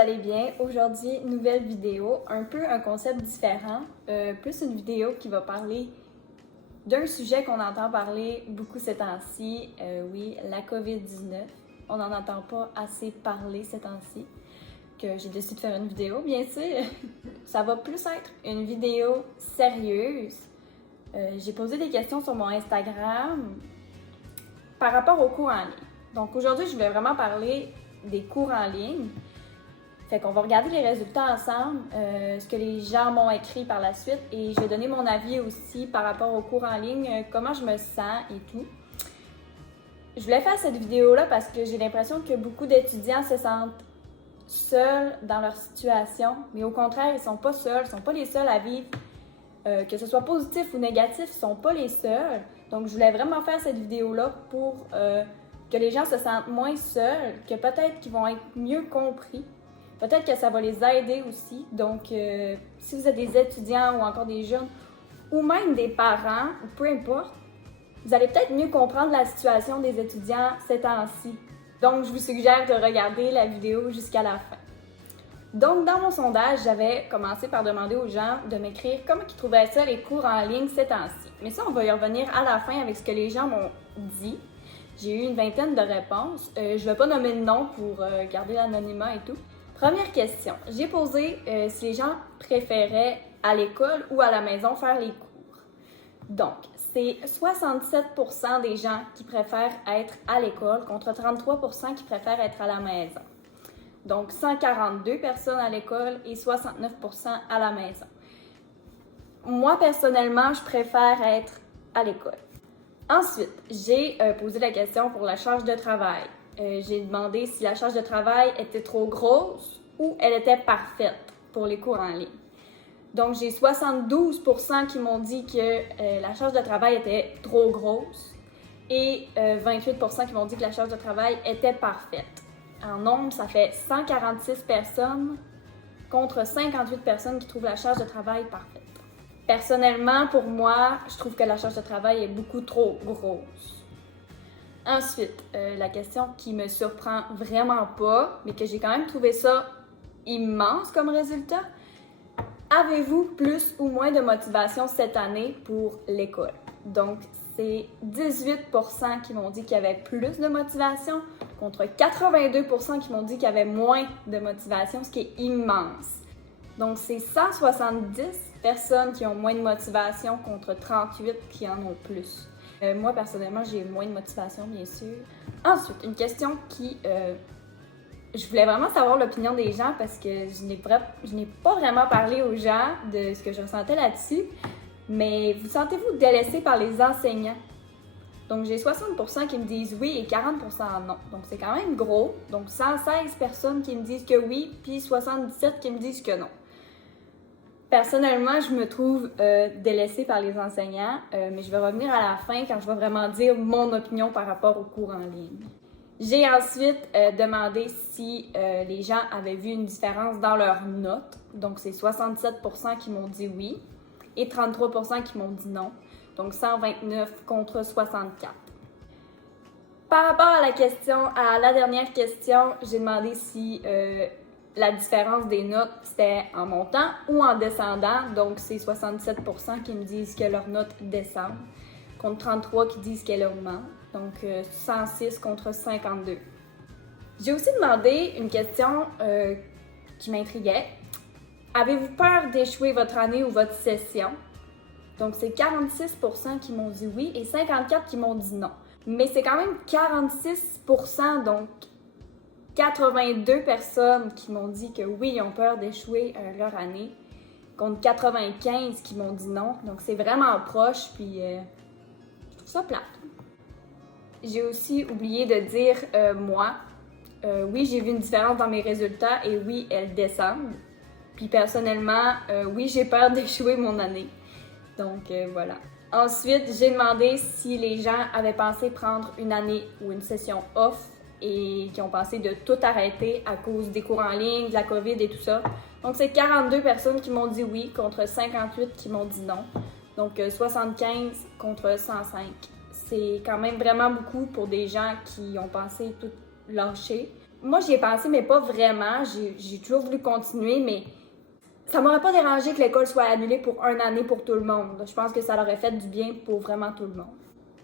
allez bien. Aujourd'hui, nouvelle vidéo, un peu un concept différent, plus une vidéo qui va parler d'un sujet qu'on entend parler beaucoup ces temps-ci, oui, la COVID-19. On n'en entend pas assez parler ces temps-ci, que j'ai décidé de faire une vidéo, bien sûr. Ça va plus être une vidéo sérieuse. J'ai posé des questions sur mon Instagram par rapport aux cours en ligne. Donc aujourd'hui, je vais vraiment parler des cours en ligne. Fait qu'on va regarder les résultats ensemble, ce que les gens m'ont écrit par la suite, et je vais donner mon avis aussi par rapport aux cours en ligne, comment je me sens et tout. Je voulais faire cette vidéo-là parce que j'ai l'impression que beaucoup d'étudiants se sentent seuls dans leur situation, mais au contraire, ils sont pas seuls, ils sont pas les seuls à vivre, que ce soit positif ou négatif, ils sont pas les seuls. Donc je voulais vraiment faire cette vidéo-là pour que les gens se sentent moins seuls, que peut-être qu'ils vont être mieux compris. Peut-être que ça va les aider aussi. Donc, si vous êtes des étudiants ou encore des jeunes, ou même des parents, ou peu importe, vous allez peut-être mieux comprendre la situation des étudiants ces temps-ci. Donc, je vous suggère de regarder la vidéo jusqu'à la fin. Donc, dans mon sondage, j'avais commencé par demander aux gens de m'écrire comment ils trouvaient ça les cours en ligne ces temps-ci. Mais ça, on va y revenir à la fin avec ce que les gens m'ont dit. J'ai eu une vingtaine de réponses. Je ne vais pas nommer de nom pour garder l'anonymat et tout. Première question. J'ai posé si les gens préféraient à l'école ou à la maison faire les cours. Donc, c'est 67% des gens qui préfèrent être à l'école contre 33% qui préfèrent être à la maison. Donc, 142 personnes à l'école et 69% à la maison. Moi, personnellement, je préfère être à l'école. Ensuite, j'ai posé la question pour la charge de travail. J'ai demandé si la charge de travail était trop grosse ou elle était parfaite pour les cours en ligne. Donc, j'ai 72% qui m'ont dit que la charge de travail était trop grosse et 28% qui m'ont dit que la charge de travail était parfaite. En nombre, ça fait 146 personnes contre 58 personnes qui trouvent la charge de travail parfaite. Personnellement, pour moi, je trouve que la charge de travail est beaucoup trop grosse. Ensuite, la question qui me surprend vraiment pas, mais que j'ai quand même trouvé ça immense comme résultat. Avez-vous plus ou moins de motivation cette année pour l'école? Donc, c'est 18% qui m'ont dit qu'il y avait plus de motivation contre 82% qui m'ont dit qu'il y avait moins de motivation, ce qui est immense. Donc, c'est 170 personnes qui ont moins de motivation contre 38 qui en ont plus. Moi, personnellement, j'ai moins de motivation, bien sûr. Ensuite, une question qui... je voulais vraiment savoir l'opinion des gens parce que je n'ai pas vraiment parlé aux gens de ce que je ressentais là-dessus. Mais vous sentez-vous délaissé par les enseignants? Donc, j'ai 60% qui me disent oui et 40% non. Donc, c'est quand même gros. Donc, 116 personnes qui me disent que oui, puis 77 qui me disent que non. Personnellement, je me trouve délaissée par les enseignants, mais je vais revenir à la fin quand je vais vraiment dire mon opinion par rapport aux cours en ligne. J'ai ensuite demandé si les gens avaient vu une différence dans leurs notes. Donc, c'est 67% qui m'ont dit oui et 33% qui m'ont dit non. Donc, 129 contre 64. Par rapport à la dernière question, j'ai demandé si la différence des notes, c'était en montant ou en descendant. Donc, c'est 67% qui me disent que leurs notes descendent, contre 33 qui disent qu'elles augmentent. Donc, 106 contre 52. J'ai aussi demandé une question qui m'intriguait. Avez-vous peur d'échouer votre année ou votre session? Donc, c'est 46% qui m'ont dit oui et 54% qui m'ont dit non. Mais c'est quand même 46%, donc 82 personnes qui m'ont dit que oui, ils ont peur d'échouer leur année, contre 95 qui m'ont dit non. Donc, c'est vraiment proche, puis je trouve ça plate. J'ai aussi oublié de dire, moi, oui, j'ai vu une différence dans mes résultats et oui, elles descendent. Puis personnellement, oui, j'ai peur d'échouer mon année. Donc, voilà. Ensuite, j'ai demandé si les gens avaient pensé prendre une année ou une session off et qui ont pensé de tout arrêter à cause des cours en ligne, de la COVID et tout ça. Donc, c'est 42 personnes qui m'ont dit oui contre 58 qui m'ont dit non. Donc, 75 contre 105. C'est quand même vraiment beaucoup pour des gens qui ont pensé tout lâcher. moi, j'y ai pensé, mais pas vraiment. J'ai toujours voulu continuer, mais ça m'aurait pas dérangé que l'école soit annulée pour une année pour tout le monde. Je pense que ça leur aurait fait du bien pour vraiment tout le monde.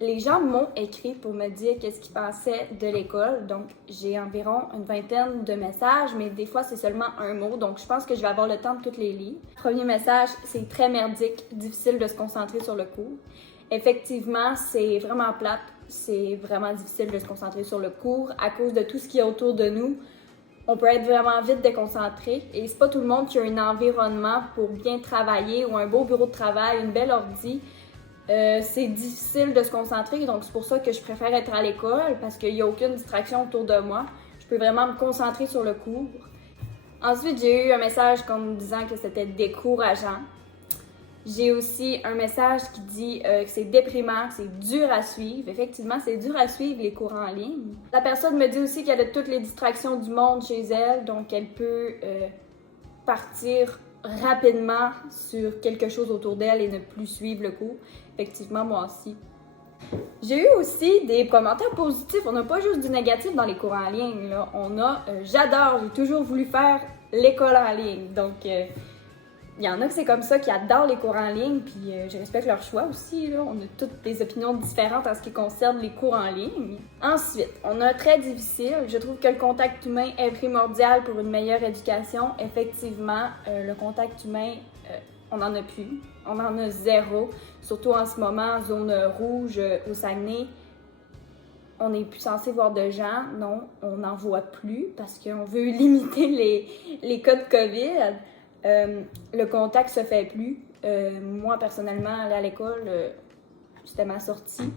Les gens m'ont écrit pour me dire qu'est-ce qu'ils pensaient de l'école. Donc, j'ai environ une vingtaine de messages, mais des fois, c'est seulement un mot. Donc, je pense que je vais avoir le temps de toutes les lire. Premier message, c'est très merdique, difficile de se concentrer sur le cours. Effectivement, c'est vraiment plate. C'est vraiment difficile de se concentrer sur le cours à cause de tout ce qui est autour de nous. On peut être vraiment vite déconcentré et c'est pas tout le monde qui a un environnement pour bien travailler ou un beau bureau de travail, une belle ordi. C'est difficile de se concentrer, donc c'est pour ça que je préfère être à l'école parce qu'il n'y a aucune distraction autour de moi. Je peux vraiment me concentrer sur le cours. Ensuite, j'ai eu un message comme disant que c'était décourageant. J'ai aussi un message qui dit que c'est déprimant, que c'est dur à suivre. Effectivement, c'est dur à suivre les cours en ligne. La personne me dit aussi qu'elle a toutes les distractions du monde chez elle, donc elle peut partir rapidement sur quelque chose autour d'elle et ne plus suivre le cours. Effectivement, moi aussi. J'ai eu aussi des commentaires positifs. On n'a pas juste du négatif dans les cours en ligne. Là. On a j'adore, j'ai toujours voulu faire l'école en ligne. Donc, il y en a que c'est comme ça, qui adorent les cours en ligne, puis je respecte leur choix aussi. Là. On a toutes des opinions différentes en ce qui concerne les cours en ligne. Ensuite, on a très difficile. Je trouve que le contact humain est primordial pour une meilleure éducation. Effectivement, le contact humain, on n'en a plus. On en a zéro. Surtout en ce moment, zone rouge au Saguenay. On n'est plus censé voir de gens. Non, on n'en voit plus parce qu'on veut limiter les cas de COVID. Le contact se fait plus. Moi, personnellement, aller à l'école, c'était ma sortie.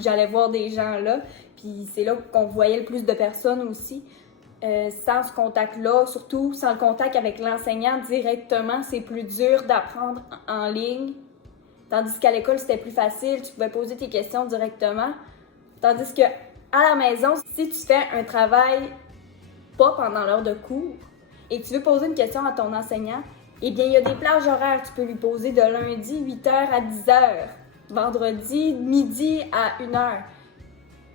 J'allais voir des gens là, puis c'est là qu'on voyait le plus de personnes aussi. Sans ce contact-là, surtout sans le contact avec l'enseignant directement, c'est plus dur d'apprendre en ligne. Tandis qu'à l'école, c'était plus facile, tu pouvais poser tes questions directement. Tandis que à la maison, si tu fais un travail pas pendant l'heure de cours, et que tu veux poser une question à ton enseignant, eh bien, il y a des plages horaires. Tu peux lui poser de lundi 8h à 10h, vendredi midi à 1h.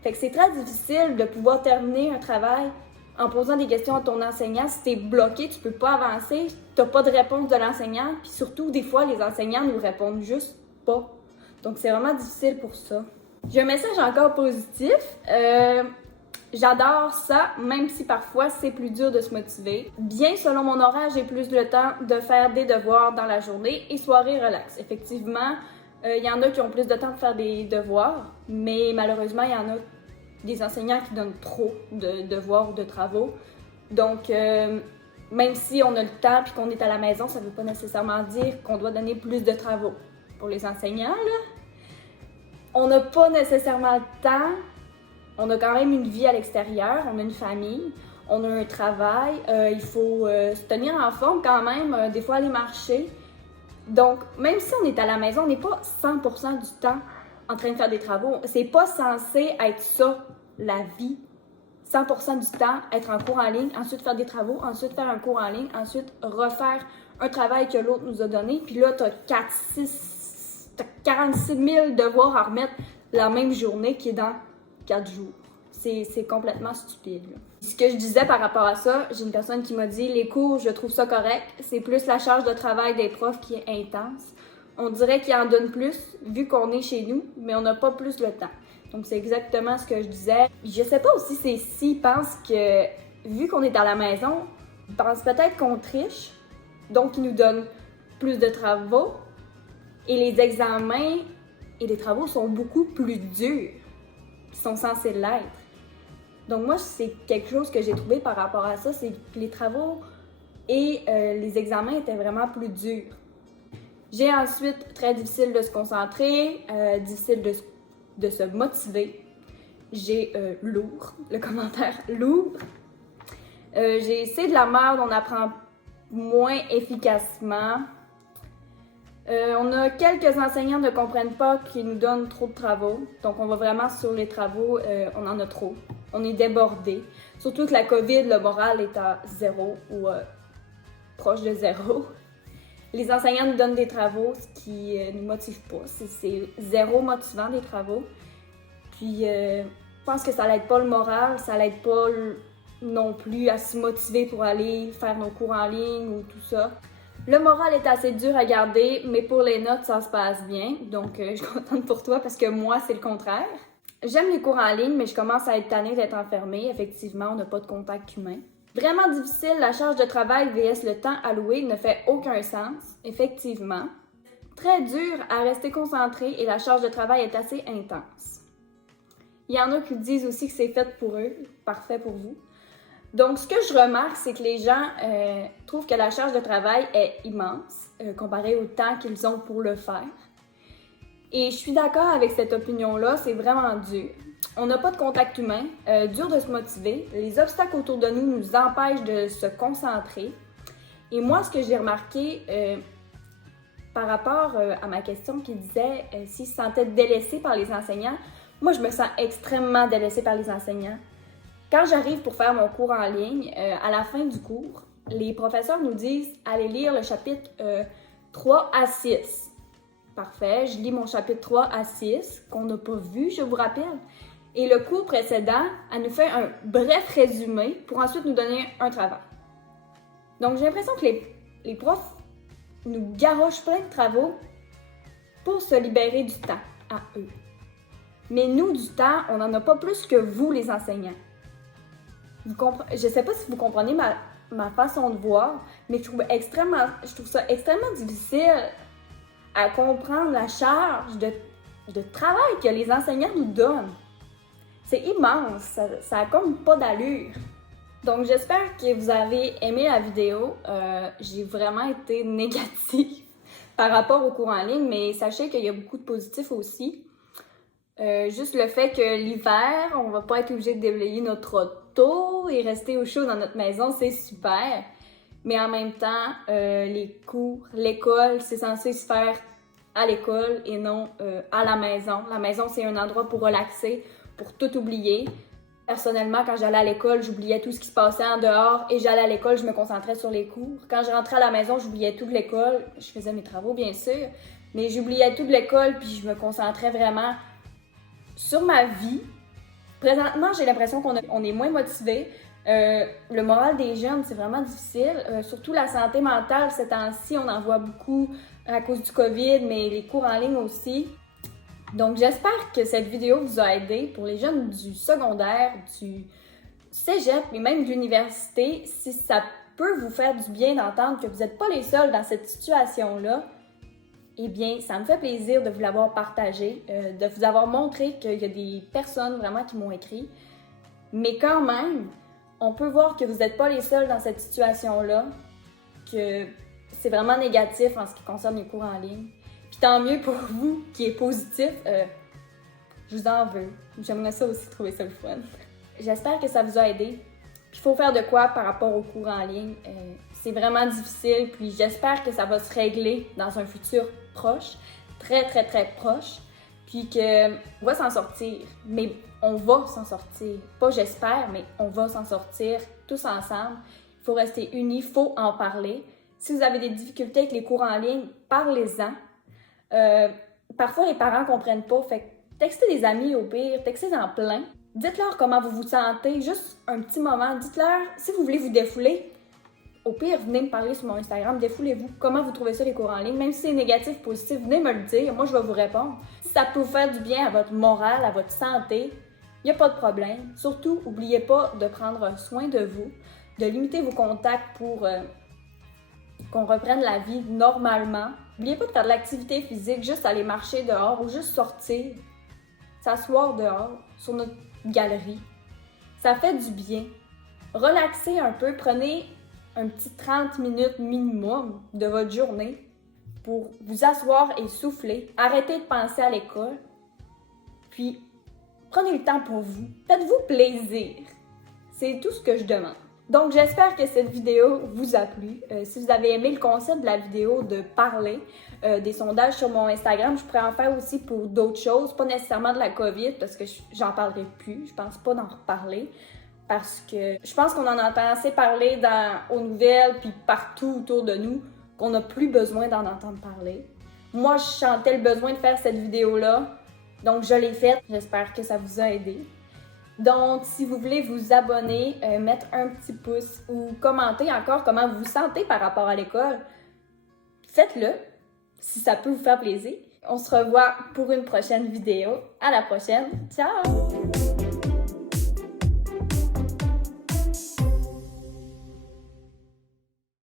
Fait que c'est très difficile de pouvoir terminer un travail en posant des questions à ton enseignant. Si tu es bloqué, tu peux pas avancer, tu n'as pas de réponse de l'enseignant, puis surtout, des fois, les enseignants nous répondent juste pas. Donc, c'est vraiment difficile pour ça. J'ai un message encore positif. J'adore ça, même si parfois c'est plus dur de se motiver. Bien, selon mon horaire, j'ai plus le temps de faire des devoirs dans la journée et soirée relax. Effectivement, il y en a qui ont plus de temps de faire des devoirs, mais malheureusement, il y en a des enseignants qui donnent trop de devoirs ou de travaux. Donc, même si on a le temps et qu'on est à la maison, ça ne veut pas nécessairement dire qu'on doit donner plus de travaux. Pour les enseignants, là, on n'a pas nécessairement le temps. On a quand même une vie à l'extérieur, on a une famille, on a un travail, il faut se tenir en forme quand même, des fois aller marcher. Donc, même si on est à la maison, on n'est pas 100% du temps en train de faire des travaux. C'est pas censé être ça, la vie. 100% du temps, être en cours en ligne, ensuite faire des travaux, ensuite faire un cours en ligne, ensuite refaire un travail que l'autre nous a donné. Puis là, t'as 46 000 devoirs à remettre la même journée qui est dans 4 jours. C'est complètement stupide. Là. Ce que je disais par rapport à ça, j'ai une personne qui m'a dit « Les cours, je trouve ça correct. C'est plus la charge de travail des profs qui est intense. On dirait qu'ils en donnent plus, vu qu'on est chez nous, mais on n'a pas plus le temps. » Donc, c'est exactement ce que je disais. Je sais pas aussi s'ils pensent que, vu qu'on est à la maison, ils pensent peut-être qu'on triche, donc ils nous donnent plus de travaux. Et les examens et les travaux sont beaucoup plus durs qu'ils sont censés l'être. Donc moi, c'est quelque chose que j'ai trouvé par rapport à ça, c'est que les travaux et les examens étaient vraiment plus durs. J'ai ensuite très difficile de se concentrer, difficile de se motiver. J'ai lourd, le commentaire lourd. J'ai c'est de la merde, on apprend moins efficacement. On a quelques enseignants ne comprennent pas qu'ils nous donnent trop de travaux. Donc, on va vraiment sur les travaux, on en a trop. On est débordé. Surtout que la COVID, le moral est à 0 ou proche de 0. Les enseignants nous donnent des travaux, ce qui ne nous motive pas. C'est zéro motivant des travaux. Puis, je pense que ça n'aide pas le moral, ça n'aide pas non plus à se motiver pour aller faire nos cours en ligne ou tout ça. Le moral est assez dur à garder, mais pour les notes, ça se passe bien. Donc, je suis contente pour toi parce que moi, c'est le contraire. J'aime les cours en ligne, mais je commence à être tannée d'être enfermée. Effectivement, on n'a pas de contact humain. Vraiment difficile, la charge de travail vs le temps alloué ne fait aucun sens. Effectivement. Très dur à rester concentré et la charge de travail est assez intense. Il y en a qui disent aussi que c'est fait pour eux, parfait pour vous. Donc, ce que je remarque, c'est que les gens trouvent que la charge de travail est immense comparée au temps qu'ils ont pour le faire. Et je suis d'accord avec cette opinion-là, c'est vraiment dur. On n'a pas de contact humain, dur de se motiver. Les obstacles autour de nous empêchent de se concentrer. Et moi, ce que j'ai remarqué par rapport à ma question qui disait s'ils se sentaient délaissés par les enseignants, moi, je me sens extrêmement délaissée par les enseignants. Quand j'arrive pour faire mon cours en ligne, à la fin du cours, les professeurs nous disent « Allez lire le chapitre 3 à 6 ». Parfait, je lis mon chapitre 3 à 6, qu'on n'a pas vu, je vous rappelle. Et le cours précédent, elle nous fait un bref résumé pour ensuite nous donner un travail. Donc, j'ai l'impression que les profs nous garochent plein de travaux pour se libérer du temps à eux. Mais nous, du temps, on n'en a pas plus que vous, les enseignants. Je ne sais pas si vous comprenez ma façon de voir, mais je trouve ça extrêmement difficile à comprendre la charge de travail que les enseignants nous donnent. C'est immense, ça a comme pas d'allure. Donc j'espère que vous avez aimé la vidéo. J'ai vraiment été négative par rapport au cours en ligne, mais sachez qu'il y a beaucoup de positifs aussi. Juste le fait que l'hiver, on va pas être obligé de déblayer notre auto et rester au chaud dans notre maison, c'est super. Mais en même temps, les cours, l'école, c'est censé se faire à l'école et non à la maison. La maison, c'est un endroit pour relaxer, pour tout oublier. Personnellement, quand j'allais à l'école, j'oubliais tout ce qui se passait en dehors et j'allais à l'école, je me concentrais sur les cours. Quand je rentrais à la maison, j'oubliais tout de l'école. Je faisais mes travaux, bien sûr, mais j'oubliais tout de l'école puis je me concentrais vraiment sur ma vie. Présentement, j'ai l'impression qu'on est moins motivé. Le moral des jeunes, c'est vraiment difficile. Surtout la santé mentale, ces temps-ci, on en voit beaucoup à cause du COVID, mais les cours en ligne aussi. Donc, j'espère que cette vidéo vous a aidé pour les jeunes du secondaire, du cégep et même de l'université. Si ça peut vous faire du bien d'entendre que vous n'êtes pas les seuls dans cette situation-là, eh bien, ça me fait plaisir de vous l'avoir partagé, de vous avoir montré qu'il y a des personnes vraiment qui m'ont écrit. Mais quand même, on peut voir que vous n'êtes pas les seuls dans cette situation-là, que c'est vraiment négatif en ce qui concerne les cours en ligne. Puis tant mieux pour vous qui est positif, je vous en veux. J'aimerais ça aussi trouver ça le fun. J'espère que ça vous a aidé. Puis il faut faire de quoi par rapport aux cours en ligne. C'est vraiment difficile, puis j'espère que ça va se régler dans un futur proche, très très très proche, puis qu'on va s'en sortir. Mais on va s'en sortir. Pas j'espère, mais on va s'en sortir tous ensemble. Il faut rester unis, il faut en parler. Si vous avez des difficultés avec les cours en ligne, parlez-en. Parfois, les parents ne comprennent pas, fait que textez des amis au pire, textez-en plein. Dites-leur comment vous vous sentez, juste un petit moment. Dites-leur, si vous voulez vous défouler, au pire, venez me parler sur mon Instagram, défoulez-vous. Comment vous trouvez ça les cours en ligne? Même si c'est négatif, positif, venez me le dire, moi je vais vous répondre. Si ça peut vous faire du bien à votre morale, à votre santé, il n'y a pas de problème. Surtout, n'oubliez pas de prendre soin de vous, de limiter vos contacts pour qu'on reprenne la vie normalement. N'oubliez pas de faire de l'activité physique, juste aller marcher dehors ou juste sortir, s'asseoir dehors sur notre galerie. Ça fait du bien. Relaxez un peu, prenez un petit 30 minutes minimum de votre journée pour vous asseoir et souffler. Arrêtez de penser à l'école. Puis, prenez le temps pour vous. Faites-vous plaisir. C'est tout ce que je demande. Donc, j'espère que cette vidéo vous a plu. Si vous avez aimé le concept de la vidéo de parler des sondages sur mon Instagram, je pourrais en faire aussi pour d'autres choses, pas nécessairement de la COVID, parce que j'en parlerai plus. Je pense pas d'en reparler. Parce que je pense qu'on en entend assez parler aux nouvelles puis partout autour de nous qu'on n'a plus besoin d'en entendre parler. Moi, je sentais le besoin de faire cette vidéo-là, donc je l'ai faite. J'espère que ça vous a aidé. Donc, si vous voulez vous abonner, mettre un petit pouce ou commenter encore comment vous vous sentez par rapport à l'école, faites-le si ça peut vous faire plaisir. On se revoit pour une prochaine vidéo. À la prochaine. Ciao!